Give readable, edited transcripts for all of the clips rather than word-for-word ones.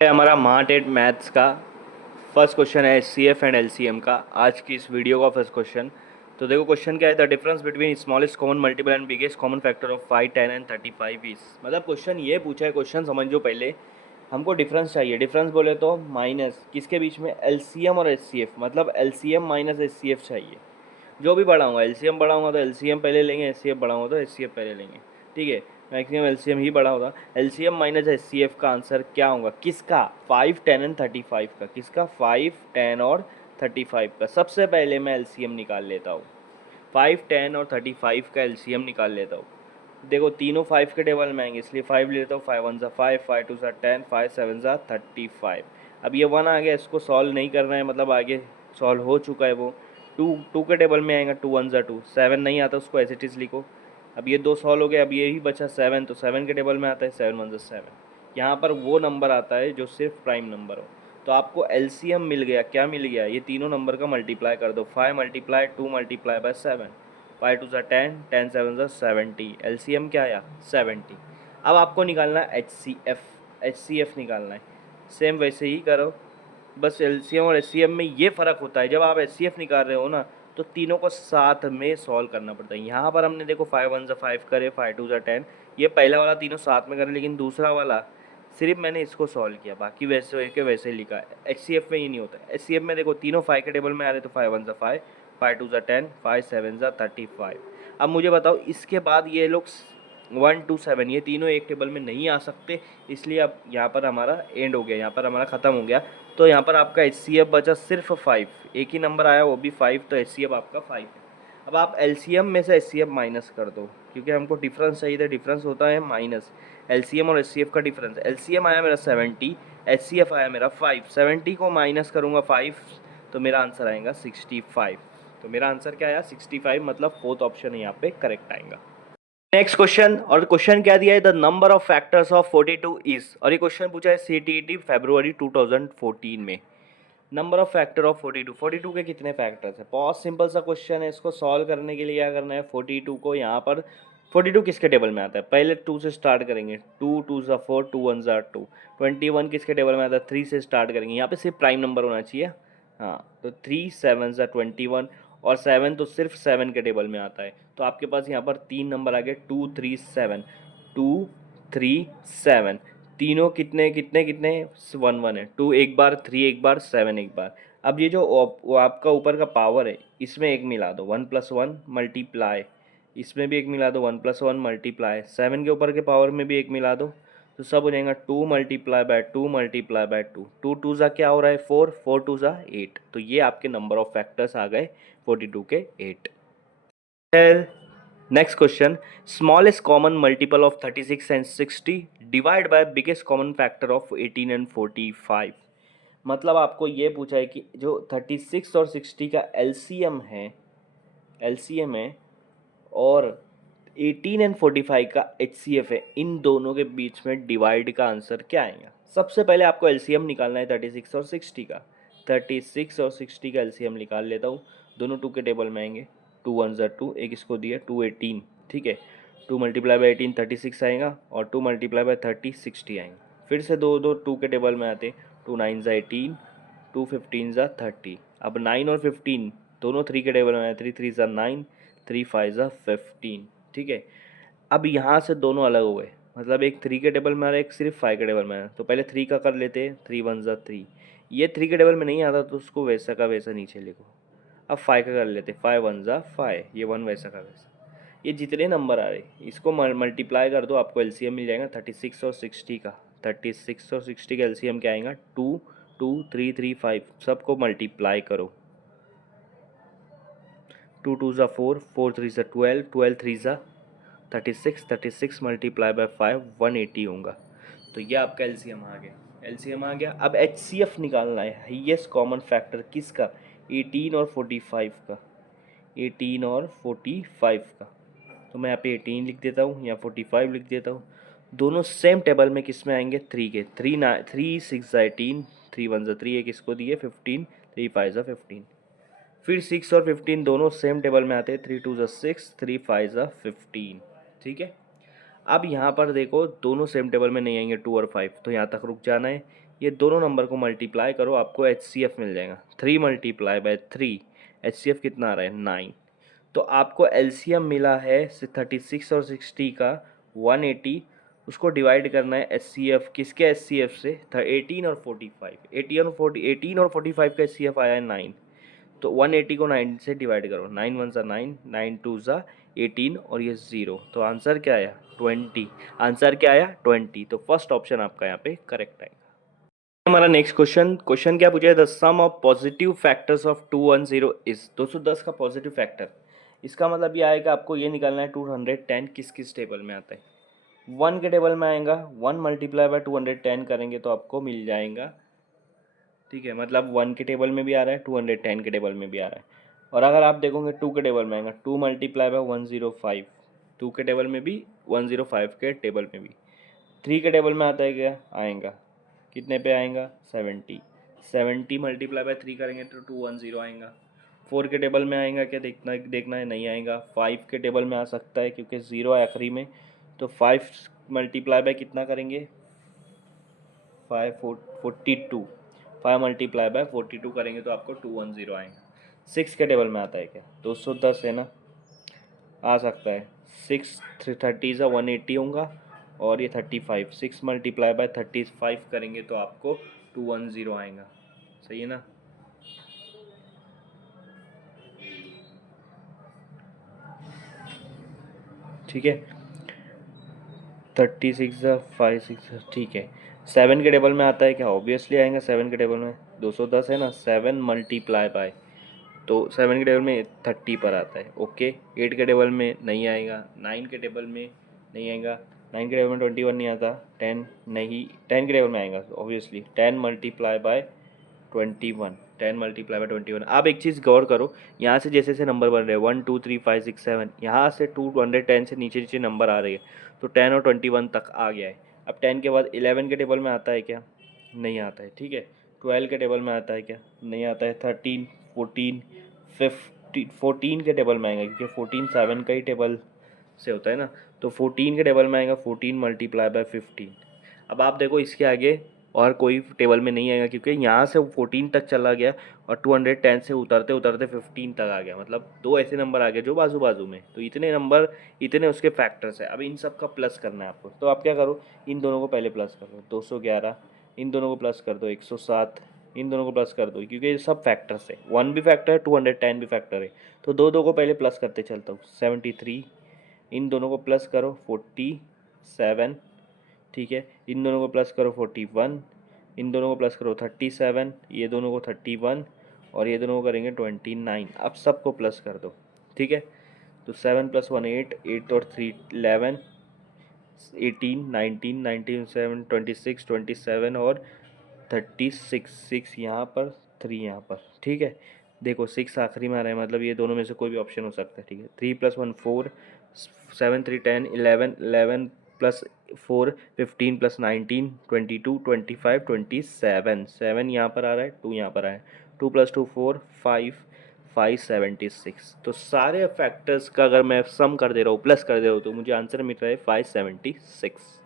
हमारा mart maths का first question है एचसीएफ एंड एलसीएम का। आज की इस वीडियो का फर्स्ट क्वेश्चन। तो देखो क्वेश्चन क्या है, the difference between smallest common multiple and biggest common factor of 5, 10 and 35 is. मतलब क्वेश्चन ये पूछा है, क्वेश्चन समझो पहले। हमको डिफरेंस चाहिए। डिफरेंस बोले तो माइनस किसके बीच में, एलसीएम और एचसीएफ। मतलब एलसीएम माइनस एचसीएफ चाहिए। जो भी बढ़ाऊंगा, एलसीएम बढ़ाऊंगा तो एलसीएम पहले लेंगे, एचसीएफ बढ़ाऊंगा तो एचसीएफ पहले लेंगे। ठीक है, मैक्सिमम एलसीएम ही बड़ा होगा। एलसीएम माइनस एचसीएफ का आंसर क्या होगा, किसका, 5, 10 एंड 35 का। किसका, 5, 10 और 35 का। सबसे पहले मैं एलसीएम निकाल लेता हूँ। 5, 10 और 35 का एलसीएम निकाल लेता हूँ। देखो तीनों 5 के टेबल में आएंगे, इसलिए 5 ले लेता हूँ। 5 1 ज़ा 5, 5 2 ज़ा 10, 5 7 ज़ा 35। अब ये 1 आ गया, इसको सॉल्व नहीं करना है, मतलब आगे सॉल्व हो चुका है वो। 2 के टेबल में आएगा, 2 1 ज़ा 2। 7 नहीं आता, उसको एज इट इज़ लिखो। अब ये 2 सॉल्व हो गए, अब ये ही बचा 7, तो 7 के टेबल में आता है, 7 1 ज़ा 7। यहाँ पर वो नंबर आता है जो सिर्फ प्राइम नंबर हो। तो आपको एलसीएम मिल गया, क्या मिल गया, ये तीनों नंबर का मल्टीप्लाई कर दो। 5 मल्टीप्लाई 2 मल्टीप्लाई बाय 7, 5 2 ज़ा 10, 10 7 ज़ा 70। एलसीएम क्या आया, 70। अब आपको निकालना है एचसीएफ। एचसीएफ निकालना है, सेम वैसे ही करो। बस एलसीएम और एचसीएफ में ये फ़र्क होता है, जब आप एचसीएफ निकाल रहे हो ना, तो तीनों को साथ में सॉल्व करना पड़ता है। यहाँ पर हमने देखो 5 1 ज़ा 5 करे, 5 2 ज़ा 10, ये पहला वाला तीनों साथ में करे, लेकिन दूसरा वाला सिर्फ मैंने इसको सॉल्व किया, बाकी वैसे के वैसे लिखा है। एचसीएफ में ये नहीं होता। एचसीएफ में देखो तीनों 5 के टेबल में आ रहे, तो 5 1 ज़ा 5, 5 2 ज़ा 10, 5 7 ज़ा 35। अब मुझे बताओ, इसके बाद ये लोग 1 2 7 ये तीनों एक टेबल में नहीं आ सकते, इसलिए अब यहाँ पर हमारा एंड हो गया, यहाँ पर हमारा ख़त्म हो गया। तो यहाँ पर आपका एचसीएफ बचा सिर्फ 5, एक ही नंबर आया वो भी 5, तो एचसीएफ आपका 5 है। अब आप एलसीएम में से एचसीएफ माइनस कर दो, क्योंकि हमको डिफरेंस चाहिए था। डिफरेंस होता है माइनस एलसीएम और एचसीएफ का डिफरेंस। एलसीएम आया मेरा 70, एचसीएफ आया मेरा 5। 70 को माइनस करूँगा 5, तो मेरा आंसर आएगा 65। तो मेरा आंसर क्या आया, 65। मतलब फोर्थ ऑप्शन यहाँ पे करेक्ट आएगा। नेक्स्ट क्वेश्चन, और क्वेश्चन क्या दिया है, the number of factors of 42 is. और ये क्वेश्चन पूछा है सीटीईटी फरवरी 2014 में। नंबर ऑफ फैक्टर ऑफ 42, 42 के कितने फैक्टर्स है। बहुत सिंपल सा क्वेश्चन है। इसको सॉल्व करने के लिए क्या करना है, 42 को यहाँ पर, 42 किसके टेबल में आता है, पहले 2 से स्टार्ट करेंगे। 2 2 ज़ा 4, 2 1 ज़ा 2। 21 किसके टेबल में आता है, 3 से स्टार्ट करेंगे। यहाँ पे सिर्फ प्राइम नंबर होना चाहिए। हाँ, तो 3 7 ज़ा 21, और 7 तो सिर्फ 7 के टेबल में आता है। तो आपके पास यहाँ पर 3 नंबर आ गए, 2 3 7, 2 3 7। तीनों कितने कितने कितने, 1 1 है। 2 एक बार, 3 एक बार, 7 एक बार। अब ये जो वो आपका ऊपर का पावर है, इसमें एक मिला दो, 1 + 1 मल्टीप्लाई। इसमें भी एक मिला दो, 1 + 1 मल्टीप्लाई। 7 के ऊपर के पावर में भी एक मिला दो, तो सब हो जाएगा 2 मल्टीप्लाई बाय 2 मल्टीप्लाई बाय 2। 2 2 ज़ा क्या हो रहा है, 4, 4 2 ज़ा 8। तो ये आपके नंबर ऑफ फैक्टर्स आ गए 42 के 8। Next question, smallest common multiple of 36 and 60 divide bye biggest common factor of 18 and 45। मतलब आपको ये पूछा है कि जो 36 और 60 का एलसीएम है, और 18 एंड 45 का एचसीएफ है, इन दोनों के बीच में डिवाइड का आंसर क्या आएगा। सबसे पहले आपको एलसीएम निकालना है 36 और 60 का। 36 और 60 का एलसीएम निकाल लेता हूँ। दोनों 2 के टेबल में आएंगे। 2 1 ज़ा 2, एक इसको दिया 2 18। ठीक है, 2 मल्टीप्लाई बाई 18 36 आएगा, और 2 मल्टीप्लाई बाई 30 60 आएंगे। फिर से दो दो 2 के टेबल में आते, 2 9 ज़ा 18, 2 15 ज़ा 30। अब 9 और 15 दोनों 3 के टेबल में आए, 3 3 ज़ा 9, 3 5 ज़ा 15। ठीक है, अब यहाँ से दोनों अलग हो गए, मतलब एक 3 के टेबल में आ रहा है, एक सिर्फ 5 के टेबल में आ रहा है। तो पहले 3 का कर लेते हैं, 3 1 ज़ा 3। ये 3 के टेबल में नहीं आता, तो उसको वैसा का वैसा नीचे लिखो। अब 5 का कर लेते, 5 1 ज़ा 5, ये 1 वैसा का वैसा। ये जितने नंबर आ रहे, इसको मल्टीप्लाई कर दो, आपको एलसीएम मिल जाएगा 36 और 60 का। 36 और 60 का एलसीएम क्या आएगा, 2 2 3 3 5। सबको मल्टीप्लाई करो, 2 2 ज़ा 4, 4 3 ज़ा 12, 12 3 ज़ा 36, 36 मल्टीप्लाई बाय 5, 180 होगा। तो ये आपका एलसीएम आ गया। एलसीएम आ गया। अब एचसीएफ निकालना है, हाईएस्ट कॉमन फैक्टर किसका, 18 और 45 का। 18 और 45 का, तो मैं यहाँ पे 18 लिख देता हूँ, यहाँ 45 लिख देता हूँ। दोनों सेम टेबल में किस में आएंगे, 3 के। 3 6 ज़ा 18, 3 1 ज़ा 3, एक इसको दिए 15, 3 5 ज़ा 15। फिर 6 और 15 दोनों सेम टेबल में आते हैं, 3 2 ज़ा 6, 3 5 ज़ा 15। ठीक है, अब यहाँ पर देखो दोनों सेम टेबल में नहीं आएंगे 2 और 5, तो यहाँ तक रुक जाना है। ये दोनों नंबर को मल्टीप्लाई करो, आपको HCF मिल जाएगा। 3 मल्टीप्लाई बाय 3, HCF कितना आ रहा है 9। तो आपको LCM मिला है 36 और 60 का 180, उसको डिवाइड करना है HCF किसके HCF से 18 और 45, 18 और 45 का HCF आया है 9। तो 180 को 9 से डिवाइड करो, 9 1 ज़ा 9, 9 2 ज़ा 18 और ये 0, तो आंसर क्या आया 20। आंसर क्या आया 20, तो फर्स्ट ऑप्शन आपका यहाँ पे करेक्ट आएगा। हमारा नेक्स्ट क्वेश्चन क्या पूछा है, the sum of positive factors of 210 is, 210 का पॉजिटिव फैक्टर, इसका मतलब ये आएगा आपको ये निकालना है 210 किस किस टेबल में आता है। 1 के टेबल में आएगा, 1 मल्टीप्लाई बाय 210 करेंगे तो आपको मिल जाएगा, ठीक है, मतलब 1 के टेबल में भी आ रहा है, 210 के टेबल में भी आ रहा है। और अगर आप देखोगे 2 के टेबल में आएगा, 2 मल्टीप्लाई बाय 105, 2 के टेबल में भी 105 के टेबल में भी। 3 के टेबल में आता है क्या, आएगा कितने पे आएगा 70, 70 मल्टीप्लाई बाय 3 करेंगे तो 210 आएगा। 4 के टेबल में आएगा क्या, देखना है, नहीं आएगा। 5 के टेबल में आ सकता है क्योंकि 0 है आखिरी में, तो 5 मल्टीप्लाई बाय कितना करेंगे 42, 5 मल्टीप्लाई बाय 42 करेंगे तो आपको 210 आएगा। 6 के टेबल में आता है क्या, 210 है ना, आ सकता है। 6 30 ज़ा 180 होगा और ये 35, 6 मल्टीप्लाई बाय 35 करेंगे तो आपको 210 आएगा, सही है ना। ठीक है, 36 ज़ा 5 6, ठीक है। 7 के टेबल में आता है क्या, ऑब्वियसली आएगा 7 के टेबल में, 210 है ना, 7 मल्टीप्लाई बाय, तो 7 के टेबल में 30 पर आता है, ओके। 8 के टेबल में नहीं आएगा, 9 के टेबल में नहीं आएगा, 9 के टेबल में 21 नहीं आता, 10 नहीं, 10 के टेबल में आएगा obviously, 10 multiply by 21, 10 multiply by 21। अब एक चीज़ गौर करो, यहाँ से जैसे जैसे नंबर बन रहे हैं 1 2 3 5 6 7, यहाँ से 210 से नीचे नीचे नंबर आ रही है, तो 10 और 21 तक आ गया है। अब 10 के बाद 11 के टेबल में आता है क्या, नहीं आता है, ठीक है। 12 के टेबल में आता है क्या, नहीं आता है। 13 14 14 के टेबल में आएगा क्योंकि 14 7 का ही टेबल से होता है ना, तो 14 के टेबल में आएगा 14 मल्टीप्लाई बाय 15। अब आप देखो इसके आगे और कोई टेबल में नहीं आएगा क्योंकि यहाँ से 14 तक चला गया और 210 से उतरते उतरते 15 तक आ गया, मतलब दो ऐसे नंबर आ गए जो बाजू बाजू में, तो इतने नंबर, इतने उसके फैक्टर्स है। अब इन सब का प्लस करना है आपको, तो आप क्या करो, इन दोनों को पहले प्लस कर दो, 211, इन दोनों को प्लस कर दो 107, इन दोनों को प्लस कर दो क्योंकि ये सब फैक्टर्स है, 1 भी फैक्टर है 210 भी फैक्टर है, तो दो दो को पहले प्लस करते चलता हूँ। 73, इन दोनों को प्लस करो 47, ठीक है, इन दोनों को प्लस करो 41, इन दोनों को प्लस करो 37, ये दोनों को 31 और ये दोनों को करेंगे 29। अब सबको प्लस कर दो, ठीक है, तो 7 + 1 8, 8 और 3 11, 18 19 19 7 26 27 और 36, 6 यहाँ पर 3 यहाँ पर, ठीक है। देखो 6 आखिरी में आ रहा है, मतलब ये दोनों में से कोई भी ऑप्शन हो सकता है, ठीक है। 3 + 1 4, 7 3 10 11, 11 + 4 15 + 19 22 25 27, 7 यहाँ पर आ रहा है, 2 यहाँ पर आया है, 2 + 2 4 5 576। तो सारे फैक्टर्स का अगर मैं सम कर दे रहा हूँ, प्लस कर दे रहा हूँ, तो मुझे आंसर मिल रहा है 576।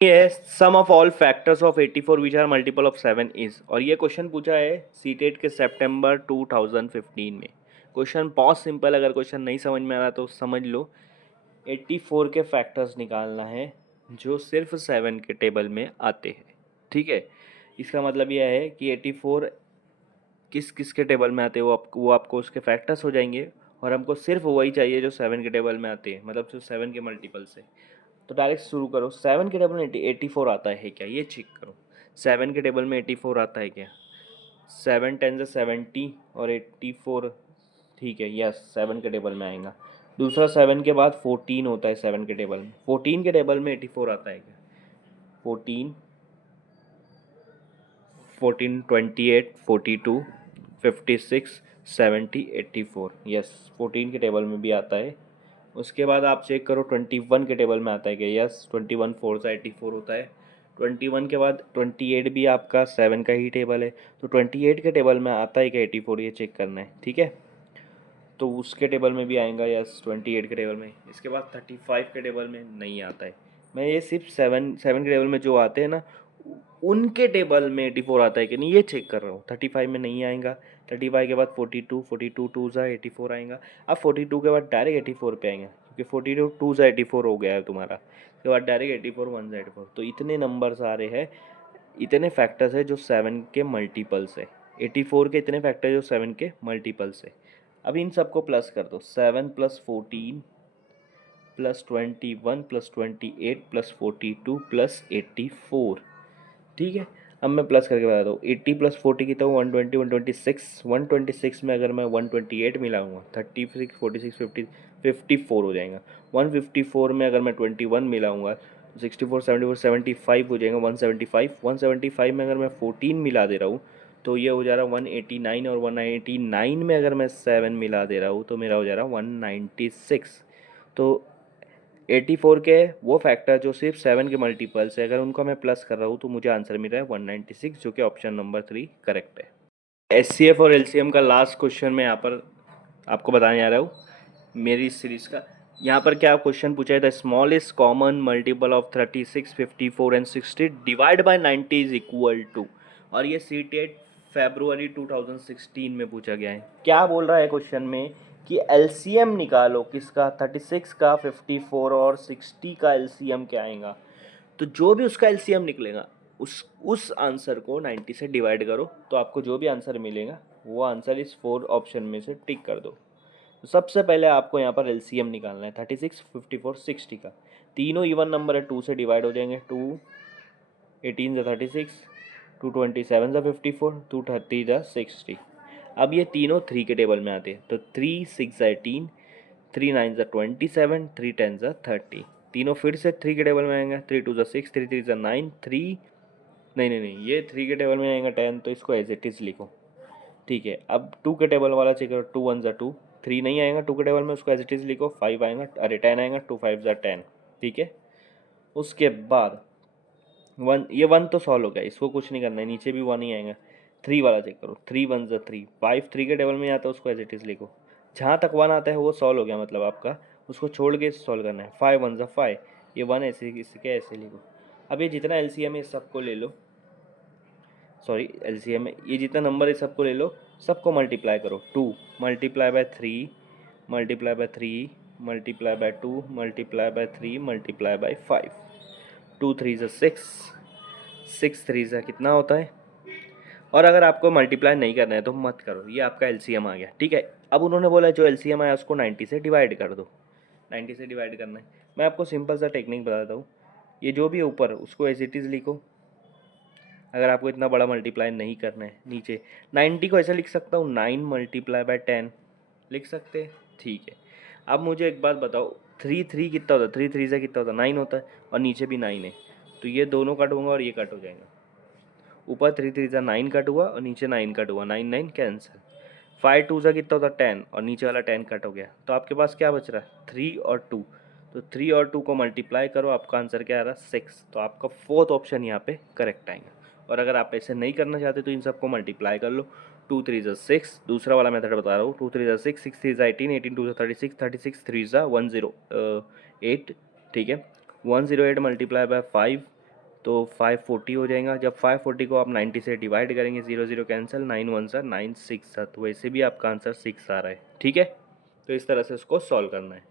ये sum of all factors of 84 which are multiple of 7 is, और ये क्वेश्चन पूछा है सीटेट के सितंबर 2015 में। क्वेश्चन बहुत सिंपल, अगर क्वेश्चन नहीं समझ में आ रहा तो समझ लो। 84 के फैक्टर्स निकालना है जो सिर्फ 7 के टेबल में आते हैं, ठीक है। इसका मतलब यह है कि 84 किस किस के टेबल में आते हैं, वो आपको उसके फैक्टर्स हो जाएंगे, और हमको सिर्फ वही चाहिए जो 7 के टेबल में आते हैं, मतलब जो 7 के मल्टीपल से। तो डायरेक्ट शुरू करो, 7 के टेबल में 84 आता है क्या, ये चेक करो। 7 के टेबल में 84 आता है क्या, 7 10 से 70 और 84, ठीक है, यस 7 के टेबल में आएगा। दूसरा 7 के बाद 14 होता है 7 के टेबल में, 14 के टेबल में 84 आता है क्या, 14 14 28 42 56 70 84, यस 14 के टेबल में भी आता है। उसके बाद आप चेक करो 21 के टेबल में आता है क्या, यस 21 4 से 84 होता है। 21 के बाद 28 भी आपका 7 का ही टेबल है, तो 28 के टेबल में आता है क्या 84, ये चेक करना है, ठीक है। तो उसके टेबल में भी आएगा या 28 के टेबल में। इसके बाद 35 के टेबल में नहीं आता है। मैं ये सिर्फ 7 के टेबल में जो आते हैं ना उनके टेबल में 84 आता है कि नहीं ये चेक कर रहा हूँ। 35 में नहीं आएगा। 35 के बाद 42 टू ज़ा 84 आएगा। अब 42 के बाद डायरेक्ट 84 पे आएंगे क्योंकि 42 टू ज़ा 84 हो गया है तुम्हारा। उसके बाद डायरेक्ट 84 1 ज़ा 84। तो इतने नंबर्स आ रहे हैं, इतने फैक्टर्स है जो 7 के मल्टीपल्स है। 84 के इतने फैक्टर जो 7 के मल्टीपल्स है। अब इन सबको प्लस कर दो। 7 + 14 + 21 + 28 + 42 + 84। ठीक है, अब मैं प्लस करके बताता हूँ। 80 + 40 कितना हुआ 120 126। 126 में अगर मैं 128 मिलाऊंगा 36 46 50 54 हो जाएगा। 154 में अगर मैं 21 मिलाऊंगा 64 74 75 हो जाएगा। 175 175 में अगर मैं 14 मिला दे रहा हूँ तो ये हो जा रहा है 189। और 189 में अगर मैं 7 मिला दे रहा हूँ तो मेरा हो जा रहा है 196। तो 84 के वो फैक्टर जो सिर्फ 7 के मल्टीपल्स है, अगर उनको मैं प्लस कर रहा हूँ तो मुझे आंसर मिल रहा है 196, जो कि ऑप्शन नंबर 3 करेक्ट है। एचसीएफ और एलसीएम का लास्ट क्वेश्चन मैं यहाँ पर आपको बताने जा रहा हूँ मेरी इस सीरीज़ का। यहाँ पर क्या क्वेश्चन पूछा है, the smallest common multiple of 36 54 and 60 divide by 90 is equal to. और ये सीटेट फरवरी 2016 में पूछा गया है। क्या बोल रहा है क्वेश्चन में कि एलसीएम निकालो किसका, 36 का, 54 और 60 का एलसीएम क्या आएगा। तो जो भी उसका एलसीएम निकलेगा उस आंसर को 90 से डिवाइड करो तो आपको जो भी आंसर मिलेगा वो आंसर इस 4 ऑप्शन में से टिक कर दो। तो सबसे पहले आपको यहाँ पर एलसीएम निकालना है 36 54 60 का। तीनों इवन नंबर है, 2 से डिवाइड हो जाएंगे। 2 18 ज़ा 36, 2 27 ज़ा 54, 2 30 ज़ा 60। अब ये तीनों 3 के टेबल में आते हैं तो 3 6 ज़ा 18, 3 9 ज़ा 27, 3 10 ज़ा 30। तीनों फिर से 3 के टेबल में आएंगे। 3 2 ज़ा 6, 3 3 ज़ा 9, 3 नहीं ये 3 के टेबल में आएगा 10, तो इसको एज इट इज़ लिखो। ठीक है, अब 2 के टेबल वाला चेक करो। 2 1 ज़ा 2, 3 नहीं आएगा 2 के टेबल में, उसको एज इट इज़ लिखो। 5 आएगा, अरे 10 आएगा, 2 5 ज़ा 10। ठीक है, उसके बाद 1, ये 1 तो सॉल्व हो गया, इसको कुछ नहीं करना है, नीचे भी 1 ही आएगा। 3 वाला चेक करो। 3 1 ज़ा 3, 5 3 के टेबल में आता है, उसको एज इट इज़ लिखो। जहाँ तक 1 आता है वो सॉल्व हो गया मतलब आपका, उसको छोड़ के सॉल्व करना है। 5 1 ज़ा 5, ये 1 ऐसे इसके ऐसे लिखो। अब ये जितना एलसीएम है सबको ले लो, सॉरी एलसीएम है, ये जितना नंबर है सबको ले लो, सबको मल्टीप्लाई करो। 2 multiply by 3 multiply by 3 multiply by 2 multiply by 3 multiply by 5। 2 3 ज़ा 6, 6 3 ज़ा कितना होता है। और अगर आपको मल्टीप्लाई नहीं करना है तो मत करो, ये आपका एलसीएम आ गया। ठीक है, अब उन्होंने बोला जो एलसीएम आया उसको 90 से डिवाइड कर दो। 90 से डिवाइड करना है। मैं आपको सिंपल सा टेक्निक बताता हूँ। ये जो भी ऊपर उसको एज इट इज़ लिखो। अगर आपको इतना बड़ा मल्टीप्लाई नहीं करना है, नीचे 90 को ऐसे लिख सकता हूँ 9 मल्टीप्लाई बाय 10 लिख सकते हैं। ठीक है, अब मुझे एक बात बताओ, 3 3 कितना होता है, 3 3 से कितना होता है 9 होता है, और नीचे भी 9 है, तो ये दोनों कट होंगे और ये कट हो जाएगा। ऊपर 3 3 ज़ा 9 कट हुआ और नीचे 9 कट हुआ, 9 9 कैंसिल। 5 2 ज़ा कितना होता है 10, और नीचे वाला 10 कट हो गया, तो आपके पास क्या बच रहा है 3 और 2। तो 3 और 2 को मल्टीप्लाई करो, आपका आंसर क्या आ रहा है 6। तो आपका 4th ऑप्शन यहाँ पे करेक्ट आएगा। और अगर आप ऐसे नहीं करना चाहते तो इन सबको मल्टीप्लाई कर लो। 2 3 ज़ा 6, दूसरा वाला मेथड बता रहा हूँ। 2 3 ज़ा 6, 6 3 ज़ा 18, 18 2 ज़ा 36, 36 3 ज़ा 108। ठीक है, 108 मल्टीप्लाई बाय 5 तो 540 हो जाएगा। जब 540 को आप 90 से डिवाइड करेंगे, 0 0 कैंसिल, 9 1 सा 9 6 सा, तो वैसे भी आपका आंसर 6 आ रहा है। ठीक है, तो इस तरह से उसको सॉल्व करना है।